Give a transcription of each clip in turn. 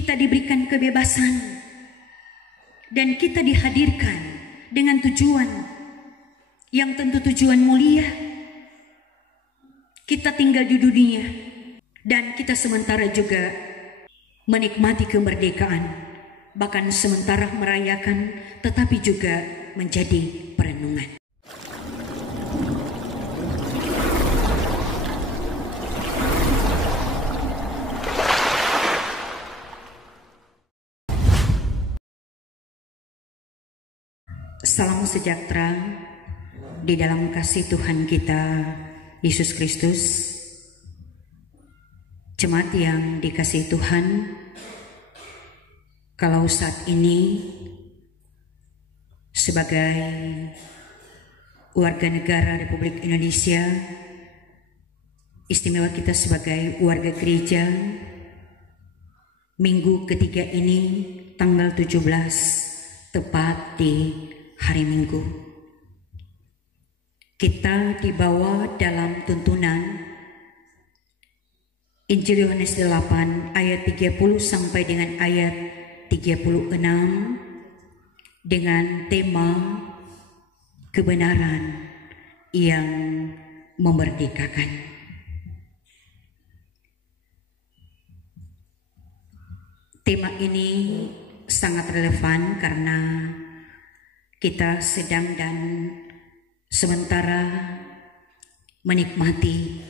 kita diberikan kebebasan dan kita dihadirkan dengan tujuan yang tentu tujuan mulia. Kita tinggal di dunia dan kita sementara juga menikmati kemerdekaan, bahkan sementara merayakan tetapi juga menjadi perenungan. Salam sejahtera di dalam kasih Tuhan kita Yesus Kristus. Jemaat yang dikasihi Tuhan, kalau saat ini sebagai warga negara Republik Indonesia, istimewa kita sebagai warga gereja, minggu ketiga ini tanggal 17 tepat di hari Minggu, kita dibawa dalam tuntunan Injil Yohanes 8 ayat 30 sampai dengan ayat 36 dengan tema kebenaran yang memerdekakan. Tema ini sangat relevan karena kita sedang dan sementara menikmati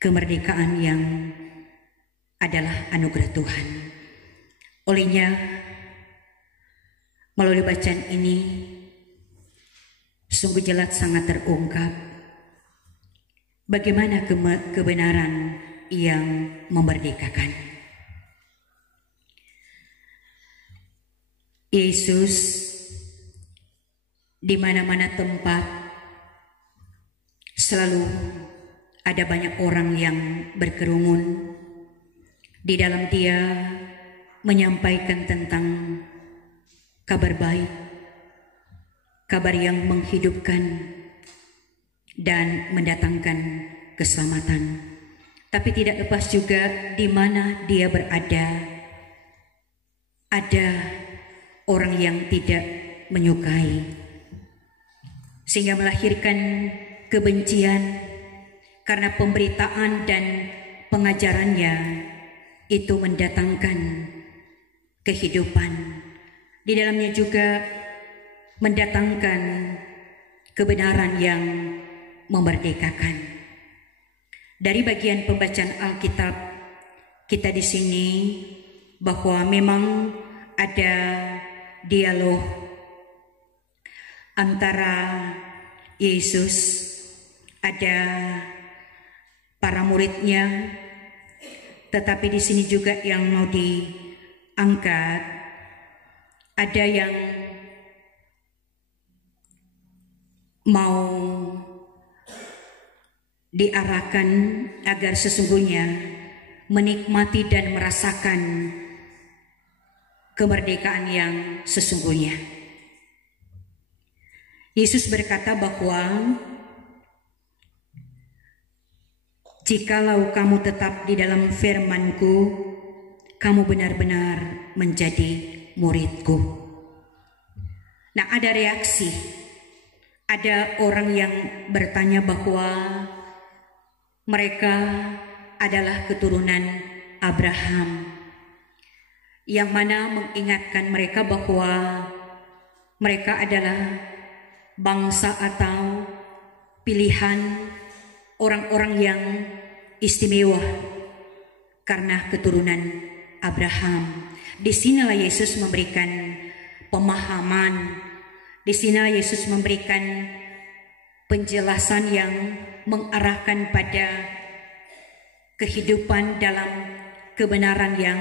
kemerdekaan yang adalah anugerah Tuhan. Olehnya, melalui bacaan ini sungguh jelas sangat terungkap bagaimana kebenaran yang memerdekakan. Yesus di mana-mana tempat selalu ada banyak orang yang berkerumun. Di dalam dia menyampaikan tentang kabar baik, kabar yang menghidupkan dan mendatangkan keselamatan. Tapi tidak lepas juga di mana dia berada, ada orang yang tidak menyukai, sehingga melahirkan kebencian karena pemberitaan dan pengajarannya itu mendatangkan kehidupan. Di dalamnya juga mendatangkan kebenaran yang memerdekakan. Dari bagian pembacaan Alkitab kita di sini bahwa memang ada dialog antara Yesus, ada para muridnya, tetapi di sini juga yang mau diangkat, ada yang mau diarahkan agar sesungguhnya menikmati dan merasakan kemerdekaan yang sesungguhnya. Yesus berkata bahwa jikalau kamu tetap di dalam firman-Ku, kamu benar-benar menjadi murid-Ku. Nah, ada reaksi. Ada orang yang bertanya bahwa mereka adalah keturunan Abraham, yang mana mengingatkan mereka bahwa mereka adalah bangsa atau pilihan orang-orang yang istimewa karena keturunan Abraham. Di sinilah Yesus memberikan pemahaman, di sinilah Yesus memberikan penjelasan yang mengarahkan pada kehidupan dalam kebenaran yang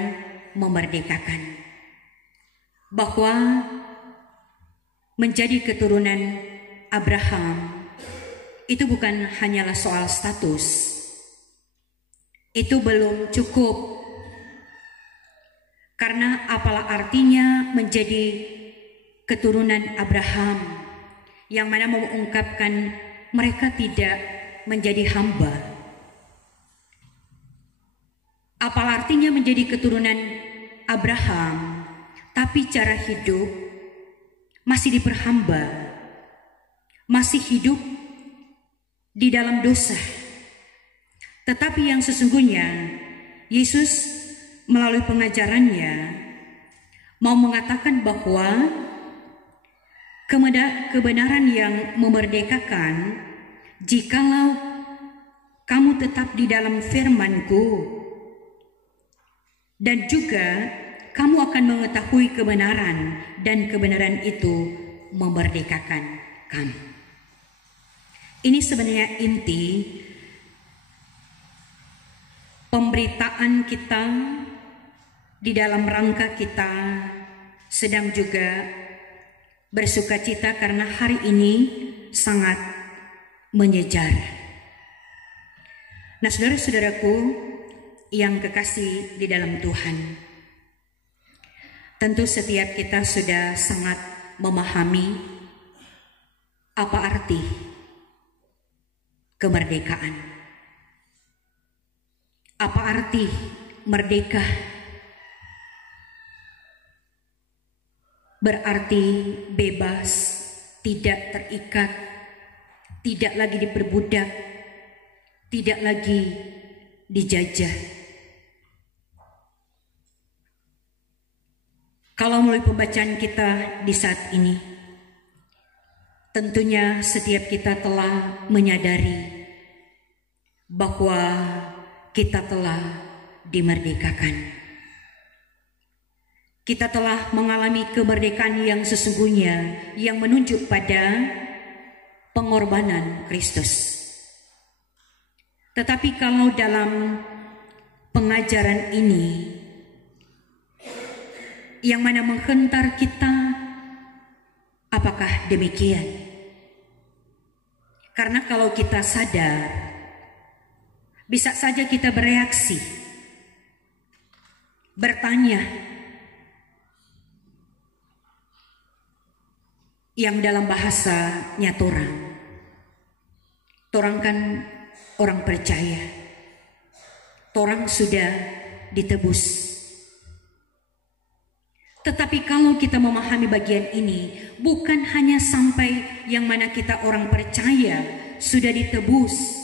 memerdekakan. Bahwa menjadi keturunan Abraham itu bukan hanyalah soal status. Itu belum cukup. Karena apalah artinya menjadi keturunan Abraham, yang mana mengungkapkan mereka tidak menjadi hamba. Apa artinya menjadi keturunan Abraham, tapi cara hidup masih diperhamba, masih hidup di dalam dosa. Tetapi yang sesungguhnya Yesus melalui pengajarannya mau mengatakan bahwa kebenaran yang memerdekakan, jikalau kamu tetap di dalam firman-Ku, dan juga kamu akan mengetahui kebenaran, dan kebenaran itu memerdekakan kamu. Ini sebenarnya inti pemberitaan kita di dalam rangka kita sedang juga bersukacita karena hari ini sangat menyejarah. Nah, saudara-saudaraku yang kekasih di dalam Tuhan, tentu setiap kita sudah sangat memahami apa arti kemerdekaan. Apa arti merdeka? Berarti bebas, tidak terikat, tidak lagi diperbudak, tidak lagi dijajah. Kalau melalui pembacaan kita di saat ini, tentunya setiap kita telah menyadari bahwa kita telah dimerdekakan. Kita telah mengalami kemerdekaan yang sesungguhnya, yang menunjuk pada pengorbanan Kristus. Tetapi kalau dalam pengajaran ini, yang mana menghentar kita, apakah demikian? Karena kalau kita sadar, bisa saja kita bereaksi, bertanya, yang dalam bahasanya torang kan orang percaya, torang sudah ditebus. Tetapi kalau kita memahami bagian ini, bukan hanya sampai yang mana kita orang percaya sudah ditebus,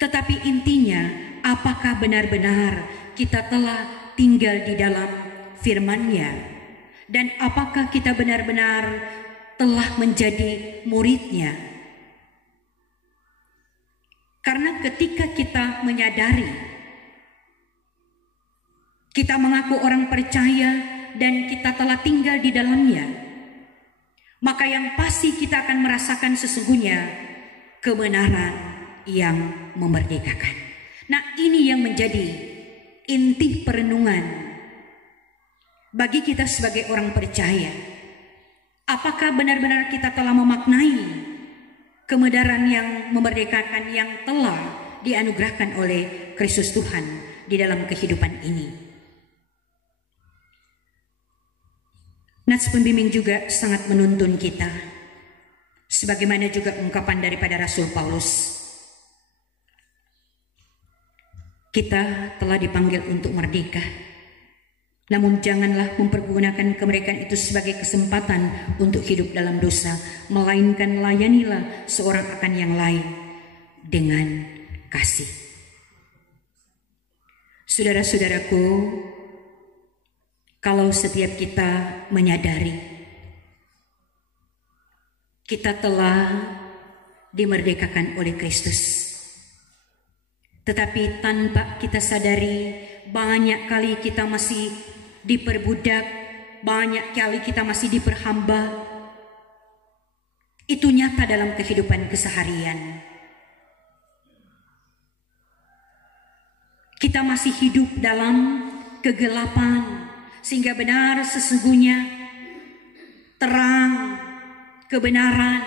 tetapi intinya apakah benar-benar kita telah tinggal di dalam firman-Nya, dan apakah kita benar-benar telah menjadi murid-Nya. Karena ketika kita menyadari kita mengaku orang percaya dan kita telah tinggal di dalamnya, maka yang pasti kita akan merasakan sesungguhnya kebenaran yang memerdekakan. Nah, ini yang menjadi inti perenungan bagi kita sebagai orang percaya. Apakah benar-benar kita telah memaknai kebenaran yang memerdekakan yang telah dianugerahkan oleh Kristus Tuhan di dalam kehidupan ini? Nats pembimbing juga sangat menuntun kita, sebagaimana juga ungkapan daripada Rasul Paulus. Kita telah dipanggil untuk merdeka, namun janganlah mempergunakan kemerdekaan itu sebagai kesempatan untuk hidup dalam dosa, melainkan layanilah seorang akan yang lain dengan kasih. Saudara-saudaraku, kalau setiap kita menyadari kita telah dimerdekakan oleh Kristus, tetapi tanpa kita sadari banyak kali kita masih diperbudak, banyak kali kita masih diperhamba, itu nyata dalam kehidupan keseharian. Kita masih hidup dalam kegelapan, sehingga benar sesungguhnya terang kebenaran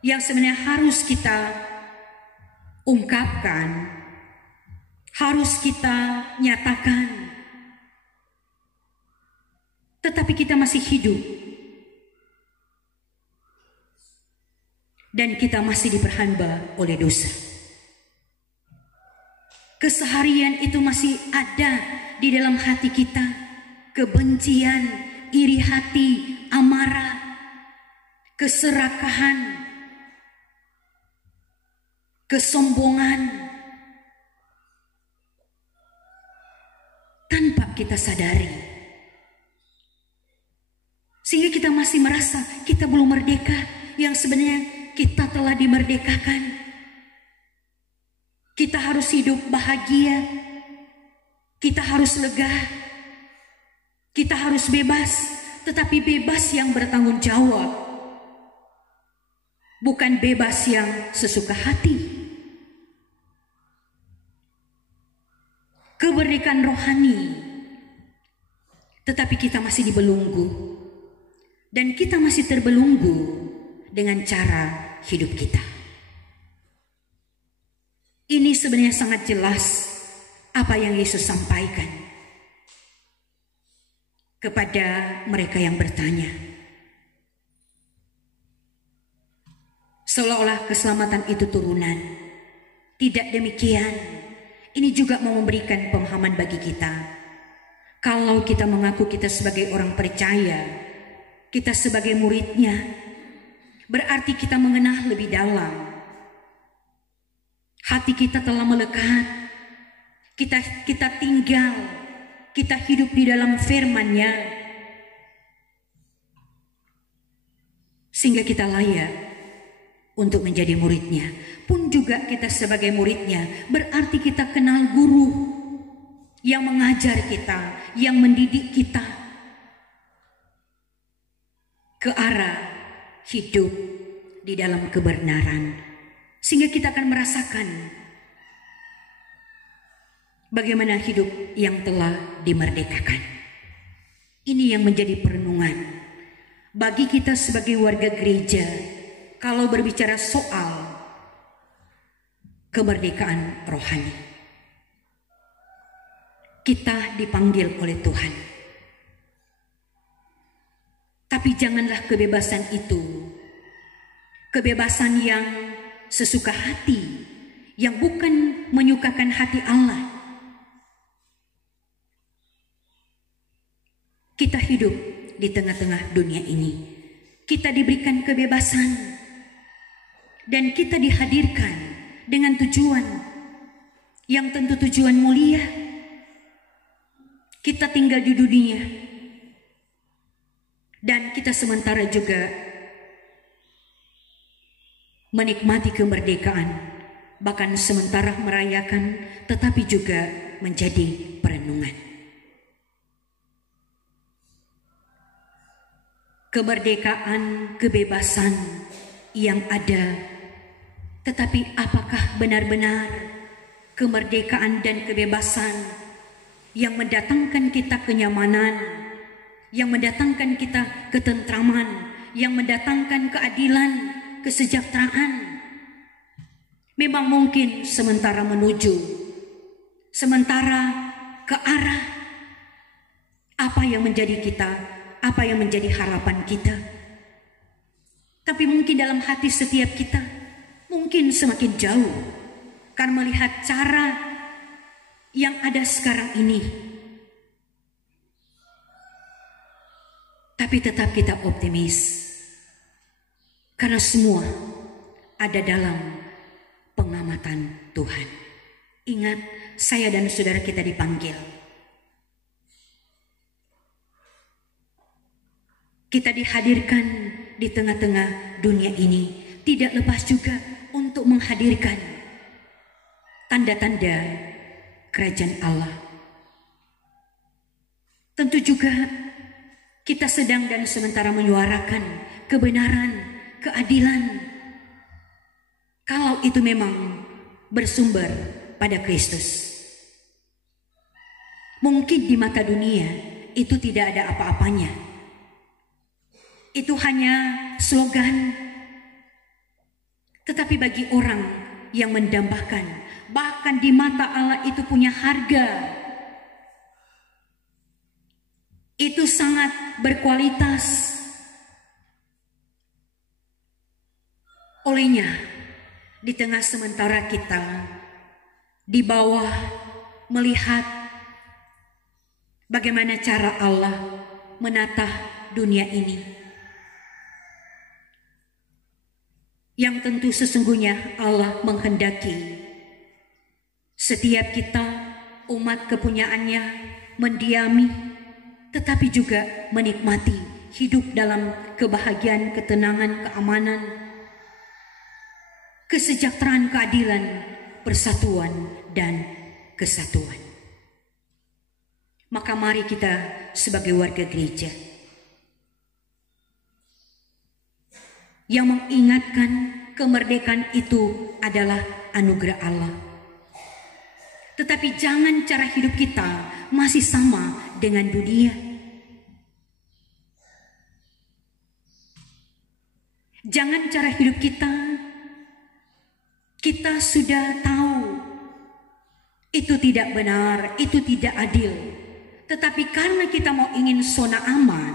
yang sebenarnya harus kita ungkapkan, harus kita nyatakan, tetapi kita masih hidup dan kita masih diperhamba oleh dosa. Keseharian itu masih ada di dalam hati kita. Kebencian, iri hati, amarah, keserakahan, kesombongan, tanpa kita sadari. Sehingga kita masih merasa kita belum merdeka, yang sebenarnya kita telah dimerdekakan. Kita harus hidup bahagia, kita harus lega, kita harus bebas, tetapi bebas yang bertanggung jawab, bukan bebas yang sesuka hati. Kemerdekaan rohani, tetapi kita masih dibelenggu, dan kita masih terbelenggu dengan cara hidup kita. Ini sebenarnya sangat jelas apa yang Yesus sampaikan kepada mereka yang bertanya. Seolah-olah keselamatan itu turunan. Tidak demikian. Ini juga mau memberikan pemahaman bagi kita. Kalau kita mengaku kita sebagai orang percaya, kita sebagai muridnya, berarti kita mengenal lebih dalam. Hati kita telah melekat. Kita tinggal, kita hidup di dalam firman-Nya, sehingga kita layak untuk menjadi muridnya. Pun juga kita sebagai muridnya, berarti kita kenal guru yang mengajar kita, yang mendidik kita ke arah hidup di dalam kebenaran. Sehingga kita akan merasakan bagaimana hidup yang telah dimerdekakan. Ini yang menjadi perenungan bagi kita sebagai warga gereja. Kalau berbicara soal kemerdekaan rohani, kita dipanggil oleh Tuhan. Tapi janganlah kebebasan itu kebebasan yang sesuka hati, yang bukan menyukakan hati Allah. Kita hidup di tengah-tengah dunia ini. Kita diberikan kebebasan dan kita dihadirkan dengan tujuan yang tentu tujuan mulia. Kita tinggal di dunia dan kita sementara juga menikmati kemerdekaan, bahkan sementara merayakan, tetapi juga menjadi perenungan. Kemerdekaan, kebebasan yang ada, tetapi apakah benar-benar kemerdekaan dan kebebasan yang mendatangkan kita kenyamanan, yang mendatangkan kita ketentraman, yang mendatangkan keadilan, kesejahteraan? Memang mungkin sementara menuju, sementara ke arah apa yang menjadi kita, apa yang menjadi harapan kita. Tapi mungkin dalam hati setiap kita mungkin semakin jauh karena melihat cara yang ada sekarang ini. Tapi tetap kita optimis karena semua ada dalam pengamatan Tuhan. Ingat, saya dan saudara kita dipanggil. Kita dihadirkan di tengah-tengah dunia ini, tidak lepas juga untuk menghadirkan tanda-tanda kerajaan Allah. Tentu juga kita sedang dan sementara menyuarakan kebenaran, keadilan. Kalau itu memang bersumber pada Kristus. Mungkin di mata dunia itu tidak ada apa-apanya. Itu hanya slogan. Tetapi bagi orang yang mendambakan, bahkan di mata Allah itu punya harga. Itu sangat berkualitas. Olehnya, di tengah sementara kita di bawah melihat bagaimana cara Allah menata dunia ini, yang tentu sesungguhnya Allah menghendaki setiap kita umat kepunyaannya mendiami, tetapi juga menikmati hidup dalam kebahagiaan, ketenangan, keamanan, kesejahteraan, keadilan, persatuan, dan kesatuan. Maka mari kita sebagai warga gereja yang mengingatkan kemerdekaan itu adalah anugerah Allah. Tetapi jangan cara hidup kita masih sama dengan dunia. Jangan cara hidup kita sudah tahu itu tidak benar, itu tidak adil. Tetapi karena kita mau ingin zona aman,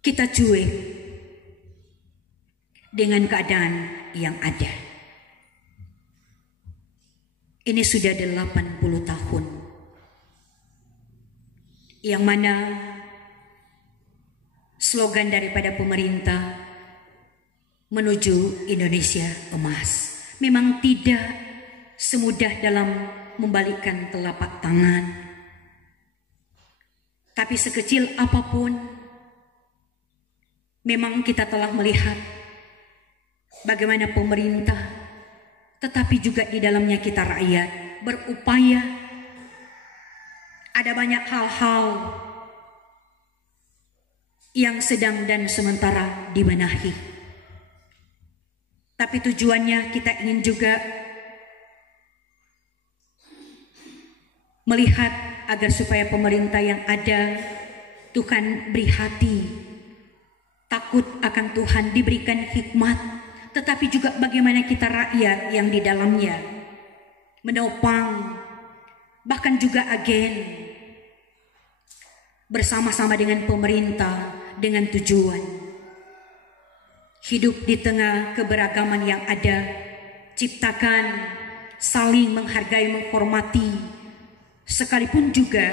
kita cuek dengan keadaan yang ada. Ini sudah 80 tahun yang mana slogan daripada pemerintah menuju Indonesia emas memang tidak semudah dalam membalikkan telapak tangan. Tapi sekecil apapun, memang kita telah melihat bagaimana pemerintah, tetapi juga di dalamnya kita rakyat berupaya. Ada banyak hal-hal yang sedang dan sementara dibenahi. Tapi tujuannya kita ingin juga melihat agar supaya pemerintah yang ada, Tuhan beri hati, takut akan Tuhan, diberikan hikmat, tetapi juga bagaimana kita rakyat yang di dalamnya menopang, bahkan juga agen bersama-sama dengan pemerintah dengan tujuan hidup di tengah keberagaman yang ada, ciptakan, saling menghargai, menghormati, sekalipun juga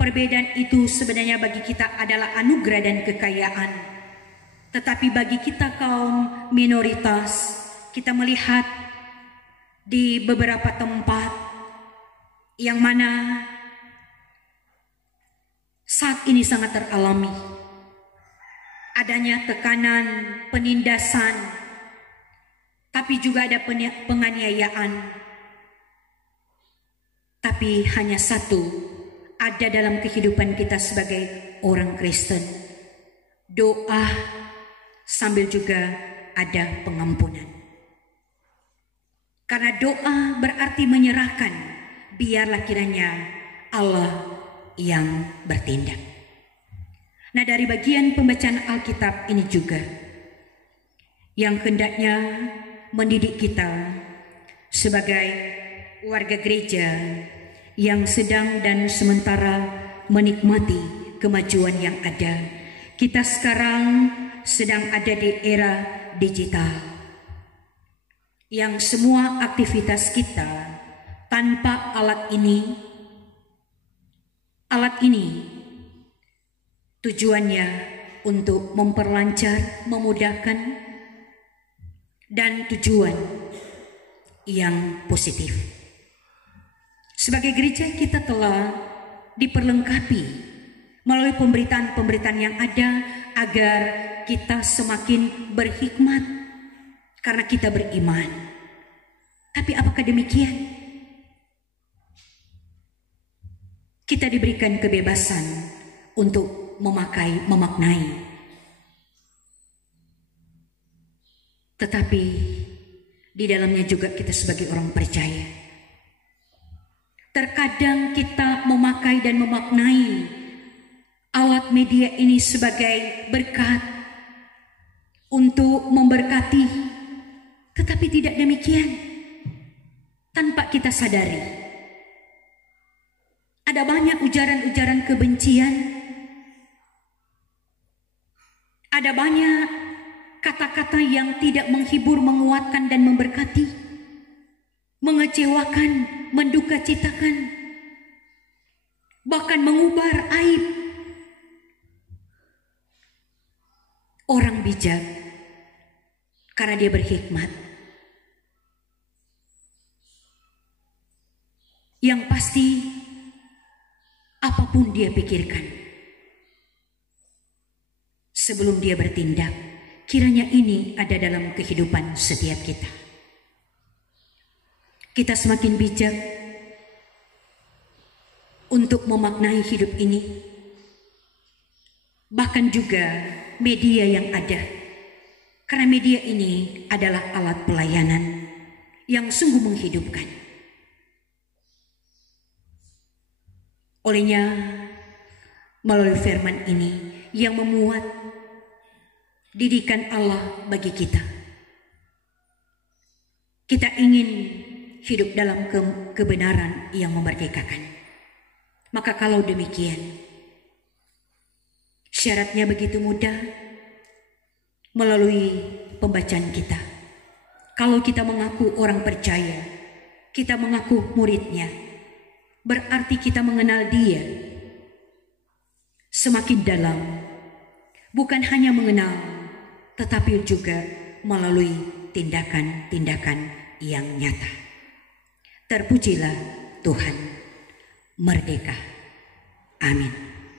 perbedaan itu sebenarnya bagi kita adalah anugerah dan kekayaan. Tetapi bagi kita kaum minoritas, kita melihat di beberapa tempat yang mana saat ini sangat teralami adanya tekanan, penindasan, tapi juga ada penganiayaan. Tapi hanya satu ada dalam kehidupan kita sebagai orang Kristen, doa sambil juga ada pengampunan. Karena doa berarti menyerahkan, biarlah kiranya Allah yang bertindak. Nah, dari bagian pembacaan Alkitab ini juga yang hendaknya mendidik kita sebagai warga gereja yang sedang dan sementara menikmati kemajuan yang ada. Kita sekarang sedang ada di era digital yang semua aktivitas kita tanpa alat ini tujuannya untuk memperlancar, memudahkan, dan tujuan yang positif. Sebagai gereja kita telah diperlengkapi melalui pemberitaan-pemberitaan yang ada agar kita semakin berhikmat karena kita beriman. Tapi apakah demikian? Kita diberikan kebebasan untuk memaknai. Tetapi di dalamnya juga kita sebagai orang percaya, terkadang kita memakai dan memaknai alat media ini sebagai berkat untuk memberkati, tetapi tidak demikian. Tanpa kita sadari, ada banyak ujaran-ujaran kebencian, ada banyak kata-kata yang tidak menghibur, menguatkan, dan memberkati, mengecewakan, mendukacitakan, bahkan mengubar aib. Orang bijak karena dia berhikmat, yang pasti apapun dia pikirkan sebelum dia bertindak, kiranya ini ada dalam kehidupan setiap kita. Kita semakin bijak untuk memaknai hidup ini, bahkan juga media yang ada, karena media ini adalah alat pelayanan yang sungguh menghidupkan. Olehnya, melalui firman ini yang memuat didikan Allah bagi kita, kita ingin hidup dalam kebenaran yang memerdekakan. Maka kalau demikian, syaratnya begitu mudah melalui pembacaan kita. Kalau kita mengaku orang percaya, kita mengaku muridnya, berarti kita mengenal dia semakin dalam, bukan hanya mengenal, tetapi juga melalui tindakan-tindakan yang nyata. Terpujilah Tuhan. Merdeka. Amin.